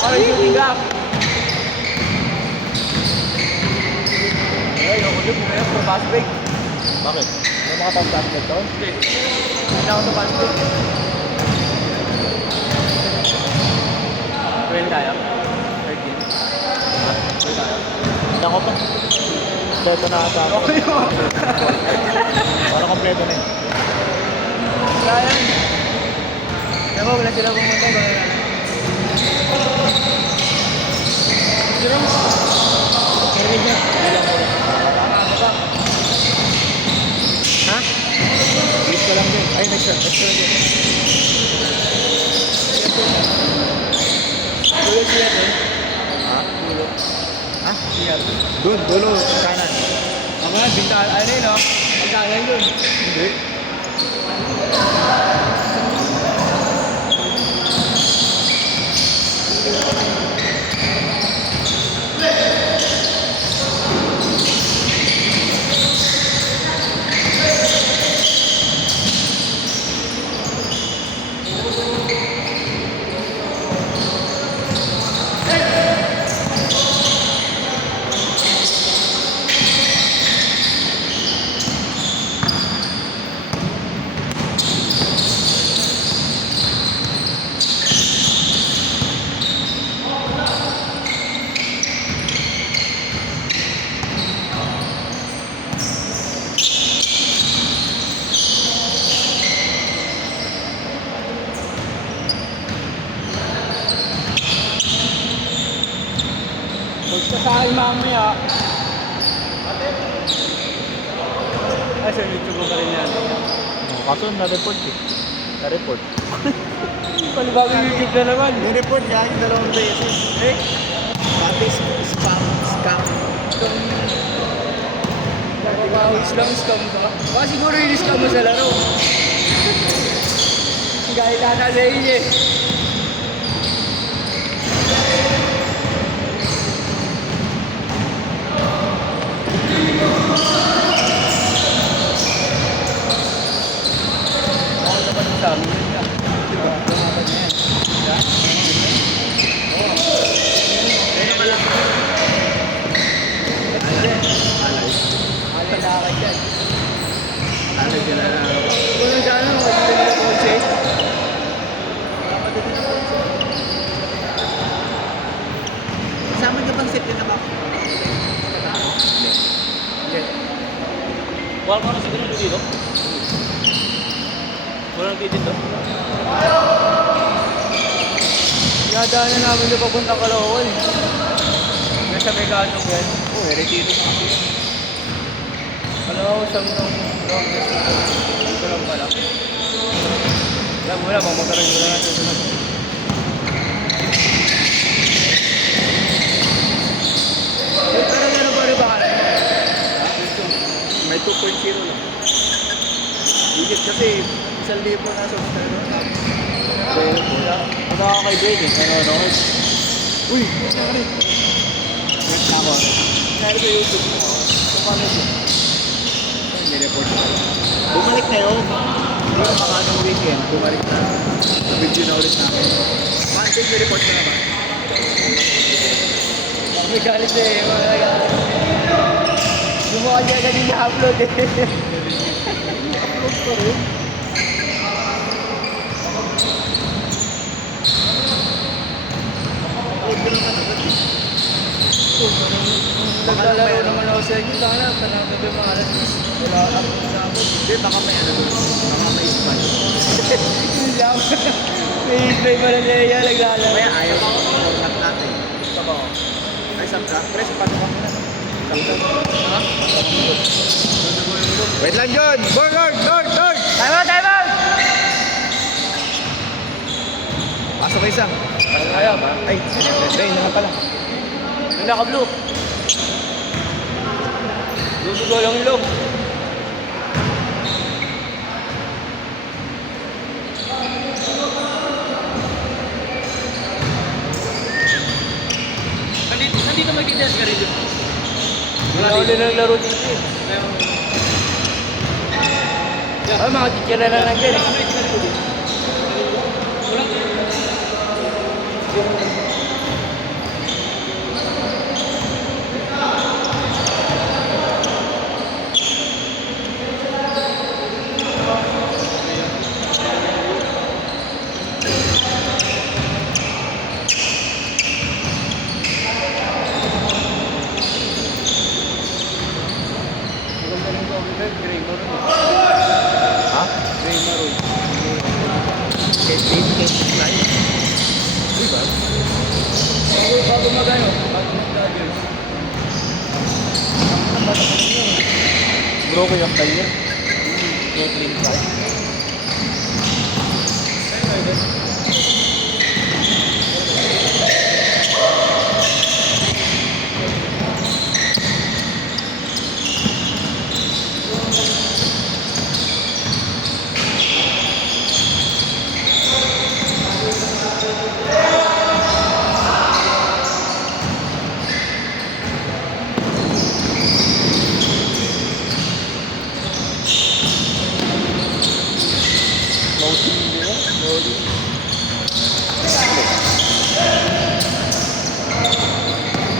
kami shooting gap. Ay, ako doon, bumaya sa fast break. Bakit? May mga fast break to? Hindi. Hindi ako sa fast break. Well tayo. 13. Well tayo. Hindi ako pa. Kompleto na ata ako. Okay mo. Para kompleto na eh. Sayang. Diba, wala sila pumunta. Wala na. Sino? Karinig niya. Ha? Please ka lang din. Ay, next shot. Next shot din. Dulo siya doon. Ha? Dulo. Ha? Siya. Doon, dulo. Kanan. Ama, binta, ano yun, no? Pagkalan yun. Hindi. Post ka sa akin mamaya. Ay, sa YouTube ko pa rin yan. Kaso na-report eh. Na-report. Panibagong YouTube na naman. Na-report niya yung 2 beses. Eh, Pati spam, scam. nakakawis lang scam ka. Baka siguro yung scam mo sa laro. Gaya na na sa inyo eh. Ako naman sa amin yun yan. Diba? Lumaban na yan. Diba? Oo. Ayun naman lang. Alay. Malakad yan. Alay ka na lang. Kung sa ano, kasi na kotse. Kasama niyo bang set yun na ba? Hindi. Wala ka na siguro dito? Wala nang dito? Yadaanan namin na papunta Caloocan eh. Nasa Meganong yan. Oo, retiro sa kasi. Caloocan, Samsung, Robles. Ito lang pala. Alam mo na, mamagaran mo na natin ito. Eh, parang ano ba rin ba? May 2.0 lang. Higit kasi 1,000 na subscriber na. Magkakakaibigan eh. Nanonood. Uy! Nangyari. Wait na ako. Nangyari sa YouTube na ako. Kapanood yun. Nireport na lang. Bumalik na yun. Hindi ko baka ng weekend. Bumalik na. Video na ulit namin. Monday, nireport ko na ba? May galit eh. Mga galit. Gumawa niya kanina upload eh. Upload ko rin. Upload ko naman agad eh. Naglalaro naman ako sa inyo. Sana, panatod yung mga alas. Wala ka na ako. Hindi, baka may ano doon. Baka may spy. Hindi lang. May spray pa na siya naglalaro. Kaya ayaw ko format natin. Gusto ko. Ay, sabta. Press, paano ka muna? Ha? Wait lang John! Lord! Time out! Time out! Pasok ka isa. Ayaw. Ay, Ray na nga pala. Yung naka-blue. Dudugo lang yung long. Nandito magkitias ka rin dito. Wala ulit ng laro dito eh. Ay, mga chichira na lang din eh. years. Ang bata ko yun. Broken of the year. Caitlyn Clark. Ayun, ayun. Closing di ba? Closing.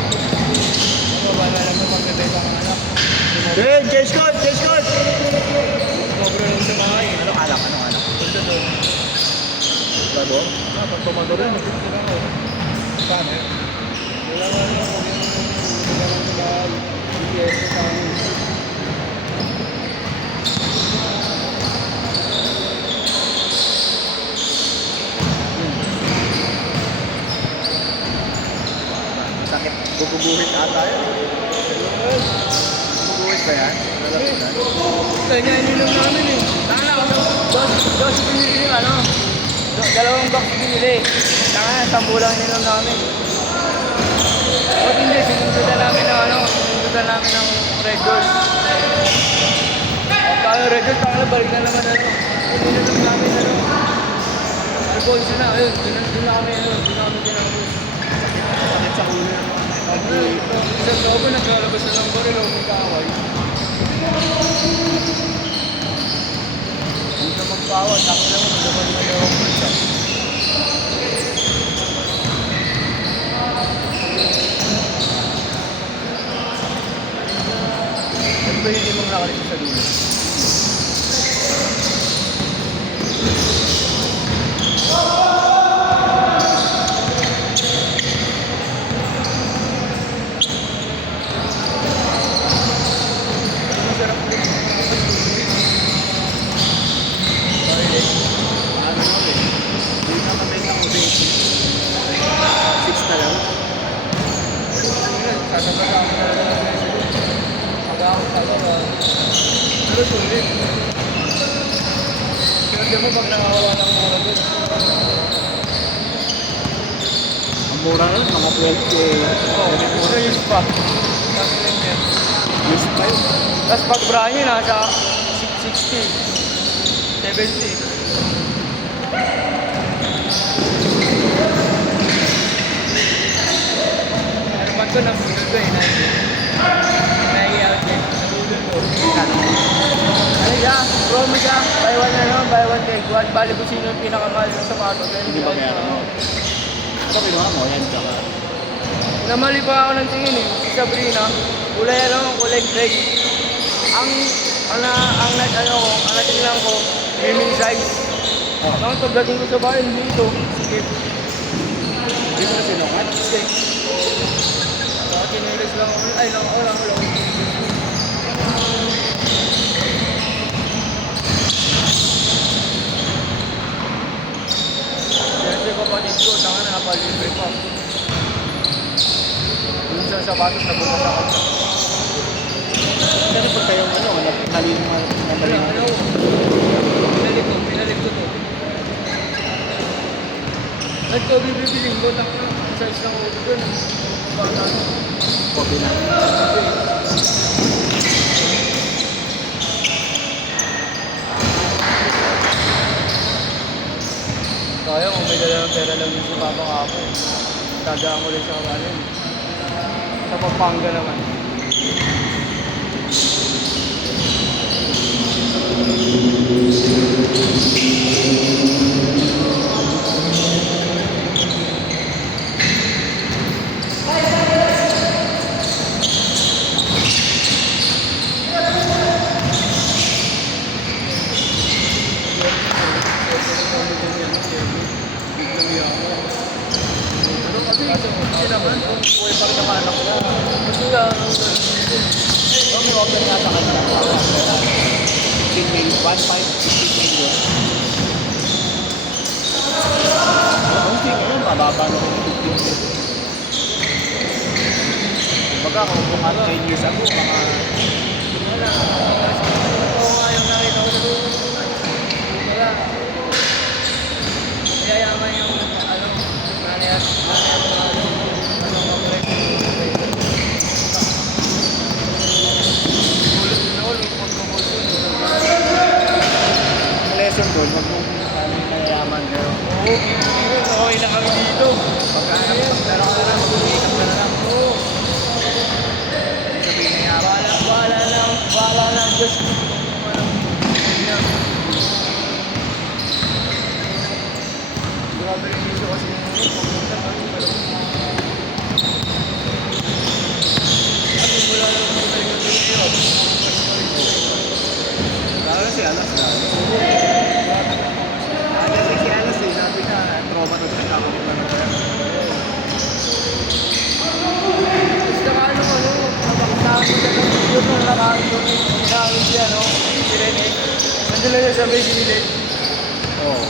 Ano ba na naman magbebenta ng anak? Hey, change code! Change code! Sobrang lang sa mga eh. Anong alak? Anong alak? Punta doon. Bago? Ah, pag tumado rin, nagpipila ko. Saan eh? Wala nga lang kung yung nagkaroon sa bahay. BTS ko sa amin. Sakit. Bubuguhit ata yun. Bubuguhit ba yan? Lalapitan? Kaya nga ininom namin eh. Tanga na, dos pinili yung ano. Dalawang box pinili. Tanga na, 10 lang ininom namin. Ba't hindi, sinundutan namin ng ano, sinundutan namin ng Red Doors. Kaya Red Doors, tanga na, balik na naman ano. Ininom namin ano. Alfonso na, ayun, doon na kami ano, doon na kami ginamit. Sakit sa ulo yun. Isang loob na naglalabas na ng baril o may kaaway. Hindi ka magpawat, ako lang maglaban na dalawang bulsa. Ano ba hindi mong nakalit sa dulo? Masarap din. Sorry, Ano na ulit? Hindi na mabenta ko din. 6 na lang. Sasabasa ako na lang ng president. Pag ako talaga. Pero sulit. Pero di mo pag nakawa ng mura doon. Ang mura nun, mga 12K. Oo, gusto use pa. Tapos yun yan. Use pa yun. Tapos pag brand nyo, nasa 60, 70. Ano man ito, nasunod ko eh, 90. Naiiyak eh, nalulun ko. Ano siya, promo siya, buy one ano, buy one take one. Bali kung sino yung pinakamahal ng sapatos. Hindi ba kaya ano? Ito kinuha mo, yan tsaka. Namali pa ako ng tingin eh, si Sabrina. Kulay ano, kulay gray. Ang natingnan ko, women size. Ang pagdating ko sa bahay, hindi ito. Skip. Hindi mo na sinukat? Skip. Kinilis lang ako. Ay, wala. Siyempre kapatid ko, tanga na napalibre pa. Yung sa sapatos na bukas ako. Pero pag kayong ano, halin mo na Wala, mali. ano? Pinalik ko to. At ko bibiling ko, tanga na. Size ng ulo dun. Bata. Copy na. Kaya kung may dala ng pera lang yung si Papa Kapo. Tagaan ko rin sa kabalan. Sa Pampanga naman. Kasi naman, kung buhay pa rin ang anak ko. Kasi nga, Huwag mo order nga sa kanila. 15 million, 15 million. Ang tingin yun, mababa na 15 million. Baga kung mga 10 years ago, mga Wala. Oo nga yung nakita ko sa wala. Yayaman yung ano, nanay at kapre. Ulit na ulit, pagkabulsun. ang lesson doon, wag mong ano yung mayayaman. Pero Oo, okay na kami dito. pagka pero ka na lang, mag-iikap ka na lang. Oo. Sabihin na yaman. Bahala na ang Diyos. Grabe rin iso kasi pagpunta kami. Kami mula lang kami talagang pinirap. Lalo si Alas na. Kasi si Alas eh, sabi na, trauma to sa kakamit na naman. Basta ka ano, mabaktahan mo sa yun ang nakain doon. Inaawin siya, no? Si Rene. Nandun lang siya sa may gilid. Oo.